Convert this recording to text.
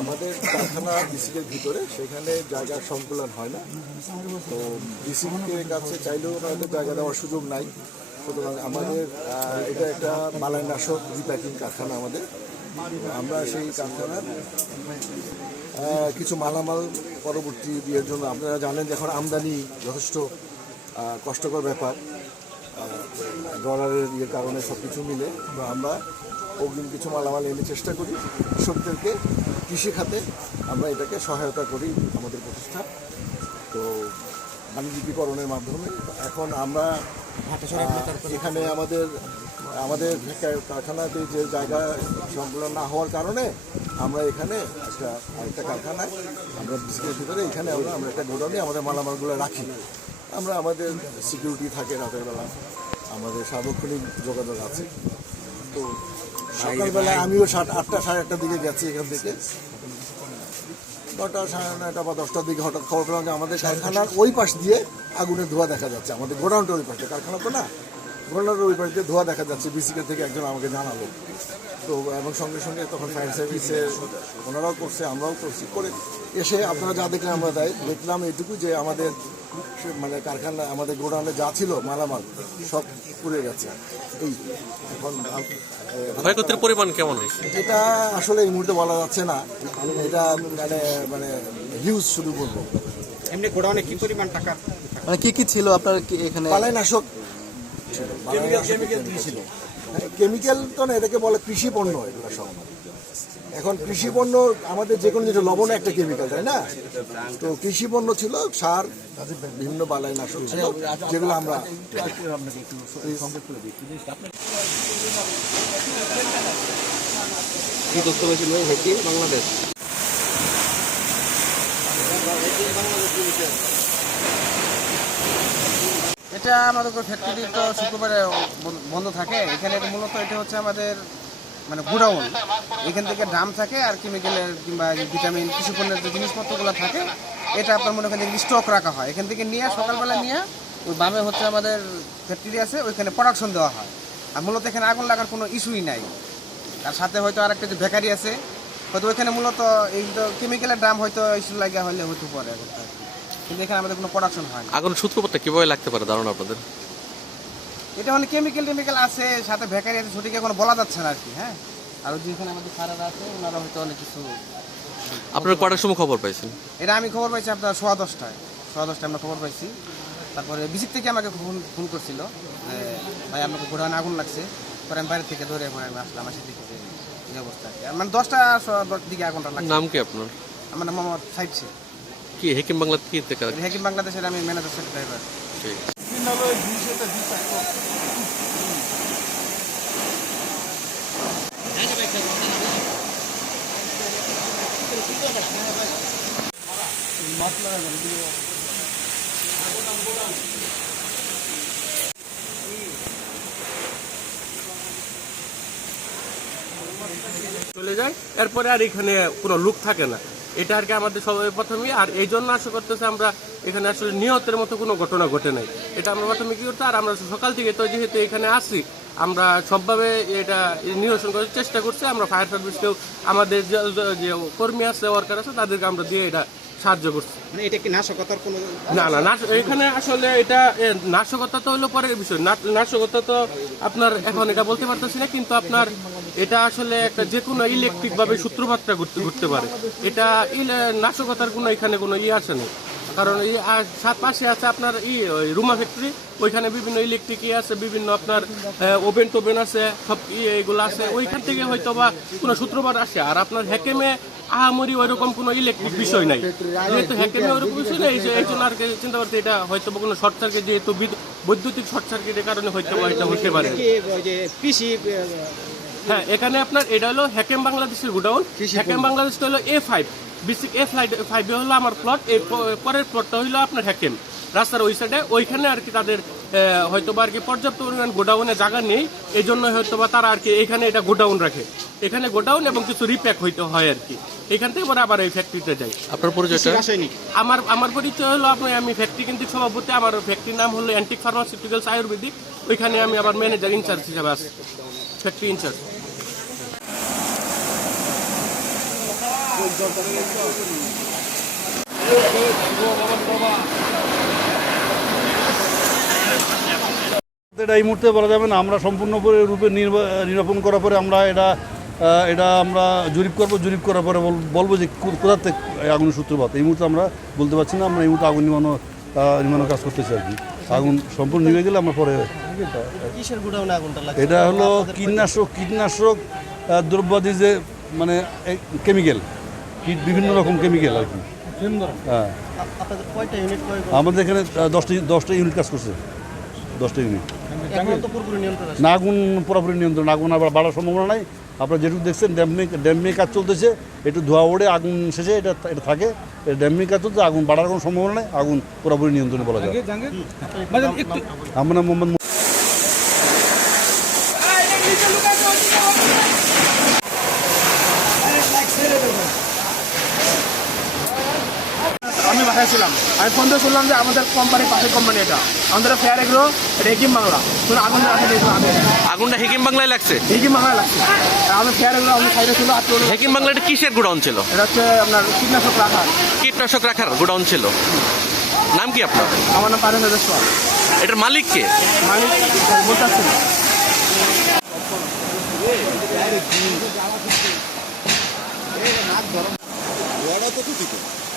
আমাদের কারখানা ডিসিকের ভিতরে, সেখানে জায়গার সংকুলন হয় না। তো ডিসিকের কাছে চাইলেও আমাদের জায়গা দেওয়ার সুযোগ নাই। সুতরাং আমাদের এটা একটা মালাইনাশক রিপ্যাকিং কারখানা আমাদের। আমরা সেই কারখানার কিছু মালামাল পরবর্তী বিয়ের জন্য, আপনারা জানেন যে এখন আমদানি যথেষ্ট কষ্টকর ব্যাপার। ডলারের ইয়ের কারণে সব কিছু মিলে আমরা অগ্রিম কিছু মালামাল এনে চেষ্টা করি। কৃষকদেরকে কৃষি খাতে আমরা এটাকে সহায়তা করি আমাদের প্রতিষ্ঠান। তো বাণিজ্যিকীকরণের মাধ্যমে এখন আমরা এখানে আমাদের আমাদের কারখানাতে যে জায়গা সংকুলন না হওয়ার কারণে আমরা এখানে একটা আরেকটা কারখানায় আমরা বিস্কুটের ভিতরে এখানে আমরা আমরা একটা গোডাউনে আমাদের মালামালগুলো রাখি। আমরা আমাদের সিকিউরিটি থাকে রাতের বেলা। আমাদের সার্বক্ষণিক যোগাযোগ আছে। তো সকালবেলা আমিও আটটা সাড়ে আটটার দিকে গেছি এখান থেকে। নটা, সাড়ে নয়টা বা দশটার দিকে হঠাৎ খবর পেলাম যে আমাদের কারখানার ওই পাশ দিয়ে আগুনের ধোঁয়া দেখা যাচ্ছে। আমাদের গোডাউনটা ওই পাশে। কারখানা তো না? গোডাউনের ওই পাশ দিয়ে ধোঁয়া দেখা যাচ্ছে। বিসিকে থেকে একজন আমাকে জানালো। তো এবং সঙ্গে সঙ্গে তখন ফায়ার সার্ভিসের ওনারাও করছে আমরাও করছি। করে এসে আপনারা যা দেখলেন আমরা তাই। দেখলাম এইটুকু যে আমাদের মানে কারখানা আমাদের গোডাউনে যা ছিল মালামাল সব পুড়ে গেছে। এই এখন ক্ষয়ক্ষতির পরিমাণ কেমন হয়েছে? এটা আসলে এই মুহূর্তে বলা যাচ্ছে না। এটা মানে মানে হিউজ শুধু বলব। এমনি গোডাউনে কি পরিমাণ টাকা? মানে কি কি ছিল আপনার কি এখানে? বালাইনাশক ছিল কেমিক্যাল তো না এটাকে বলে কৃষি পণ্য এগুলো সব। এখন কৃষি পণ্য আমাদের যে কোনো জিনিস লবণ একটা কেমিক্যাল তাই না? তো কৃষি পণ্য ছিল সার বিভিন্ন বালাইনাশক ছিল যেগুলো আমরা বাংলাদেশ। এটা আমাদের ফ্যাক্টরি তো শুক্রবারে বন- বন্ধ থাকে। এখানে মূলত এটা হচ্ছে আমাদের মানে গুডাউন। এখান থেকে ড্রাম থাকে আর কেমিক্যালের কিংবা ভিটামিন কিছু পণ্যের যে জিনিসপত্রগুলো থাকে, এটা আপনার মনে করেন স্টক রাখা হয়। এখান থেকে নিয়ে সকালবেলা নিয়ে ওই বামে হচ্ছে আমাদের ফ্যাক্টরি আছে, ওইখানে প্রোডাকশন দেওয়া হয়। আর মূলত এখানে আগুন লাগার কোনো ইস্যুই নাই। আর সাথে হয়তো আর একটা যে বেকারি আছে, হয়তো ওইখানে মূলত এই তো কেমিক্যালের ড্রাম হয়তো ইস্যু লাগিয়ে হলে হয়তো পরে কিন্তু এখানে আমাদের কোনো প্রোডাকশন হয় না। আগুন সূত্রপাতটা কীভাবে লাগতে পারে? আপনাদের? এটা মানে কেমিক্যাল টেমিক্যাল আছে সাথে ভ্যাকারি আছে সঠিক এখন বলা যাচ্ছে না আর কি হ্যাঁ? আর যেখানে আমাদের সারারা আছে ওনারা হয়তো অনেক কিছু আপনারা কটার সময় খবর পাইছেন? এটা আমি খবর পাইছি আপনার সোয়া দশটায়। সোয়া দশটায় আমরা খবর পাইছি। তারপরে বিসিক থেকে আমাকে ফোন ফোন করছিল যে, ভাই আপনাকে গোডাউনে আগুন লাগছে। পরে আমি বাইরে থেকে ধরে এখন আমি আসলাম আসে এই অবস্থা মানে দশটা দিকে আগুনটা লাগছে। নাম কি আপনার? আমার নাম মোহাম্মদ শেখ। কি হেকিম বাংলা কি হেকিম বাংলাদেশের আমি ম্যানেজার ড্রাইভার ঠিক। চলে যায় এরপরে আর এখানে কোনো লুক থাকে না। এটা আর কি আমাদের সবাই প্রথমেই আর এই জন্য আশা করতেছে আমরা এখানে আসলে নিহতের মতো কোনো ঘটনা ঘটে নাই। এটা আমরা প্রথমে কি করতে আর আমরা সকাল থেকে তো যেহেতু এখানে আসি আমরা সবভাবে এটা নিরসন করার চেষ্টা করছি। আমরা ফায়ার সার্ভিসকেও আমাদের যে কর্মী আছে ওয়ার্কার আছে তাদেরকে আমরা দিয়ে এটা সাহায্য করছি। মানে এটা কি নাশকতার কোনো না না এখানে আসলে এটা নাশকতা তো হলো পরের বিষয়। নাশকতা তো আপনার এখন এটা বলতে পারতেছি না কিন্তু আপনার এটা আসলে একটা যে কোনো ইলেকট্রিক ভাবে সূত্রপাতটা ঘুরতে ঘুরতে পারে। এটা নাশকতার কোনো এখানে কোনো ইয়ে আসে না। কারণ পাশে আছে আপনার ই রুমা ফ্যাক্টরি। ওইখানে বিভিন্ন ইলেকট্রিক ইয়ে আছে, বিভিন্ন আপনার ওভেন টোভেন আছে, সব ইয়ে এগুলো আছে। ওইখান থেকে হয়তো বা কোনো সূত্রপাত আসে। আর আপনার হ্যাকেমে আহামরি ওইরকম কোনো ইলেকট্রিক বিষয় নাই। যেহেতু হ্যাকেমে ওইরকম বিষয় নেই, এই জন্য আর চিন্তা করতে এটা হয়তো বা কোনো শর্ট সার্কিট যেহেতু বৈদ্যুতিক শর্ট সার্কিটের কারণে হয়তো বা এটা হতে পারে। হ্যাঁ এখানে আপনার এটা হলো হ্যাকেম বাংলাদেশের গোডাউন হ্যাকেম বাংলাদেশটা হলো A five basic A flight ফাইভে হলো আমার প্লট এর পরের প্লটটা হইল আপনার হ্যাকেম রাস্তার ওই সাইডে ওইখানে আর কি তাদের হয়তো বা আর কি পর্যাপ্ত পরিমাণ গোডাউনে জায়গা নেই এই জন্য হয়তো বা তারা আর কি এখানে এটা গোডাউন রাখে এখানে গোডাউন এবং কিছু রিপ্যাক হইতে হয় আর কি এখান থেকে পরে আবার এই ফ্যাক্টরিতে যাই আপনার পরিচয়টা আমার আমার পরিচয় হলো আপনার আমি ফ্যাক্টরি কেন্দ্রিক সভাপতি আমার ফ্যাক্টরির নাম হলো অ্যান্টিক ফার্মাসিউটিক্যালস আয়ুর্বেদিক ওইখানে আমি আবার ম্যানেজার ইনচার্জ হিসাবে আছি ফ্যাক্টরি ইনচার্জ এটা এই মুহূর্তে বলা যাবে না। আমরা সম্পূর্ণ করে রূপে নিরূপণ করার পরে আমরা এটা এটা আমরা জরিপ করব জরিপ করার পরে বল- বলব যে কো- কোথা থেকে আগুনের সূত্রপাত। এই মুহূর্তে আমরা বলতে পারছি না আমরা এই মুহূর্তে আগুন নির্মাণ নির্মাণের কাজ করতেছি আর কি। আগুন সম্পূর্ণ নিভে গেলে আমরা পরে এটা হলো কীটনাশক কীটনাশক দ্রব্যাদি যে মানে কেমিক্যাল। কীট বিভিন্ন রকম কেমিক্যাল আর কি। হ্যাঁ। আমাদের এখানে দশটা দশটা ইউনিট কাজ করছে। দশটা ইউনিট নাগুন পুরোপুরি নিয়ন্ত্রণ আছে। না আগুন পুরোপুরি নিয়ন্ত্রণ আগুন আবার বাড়ার সম্ভাবনা নাই। আপনারা যেটুকু দেখছেন ড্যাম্পিং ড্যাম্পিং কাজ চলতেছে। একটু ধোয়া ওড়ে আগুন শেষে এটা এটা থাকে। ড্যাম্পিং কাজ চলছে আগুন বাড়ার কোনো সম্ভাবনা নেই। আগুন পুরোপুরি নিয়ন্ত্রণে বলা যায়। আমার নাম মোহাম্মদ আমি বাসায় ছিলাম আমি ফোন দিয়ে শুনলাম যে আমাদের কোম্পানি পাশের কোম্পানি এটা। আমাদের ফেয়ার এগুলো রেকিম বাংলা। শুনে আগুন আমি। আগুনটা হেকিম বাংলায় লাগছে? রেকিম বাংলা লাগছে। আমি ফেয়ার এগুলো আমাদের সাইডে ছিল আর হেকিম বাংলা এটা কিসের গোডাউন ছিল? এটা হচ্ছে আপনার কীটনাশক রাখার। কীটনাশক রাখার গোডাউন ছিল। নাম কি আপনার? আমার নাম পারেন এটার মালিক কে? মালিক বলতে পারছি না তো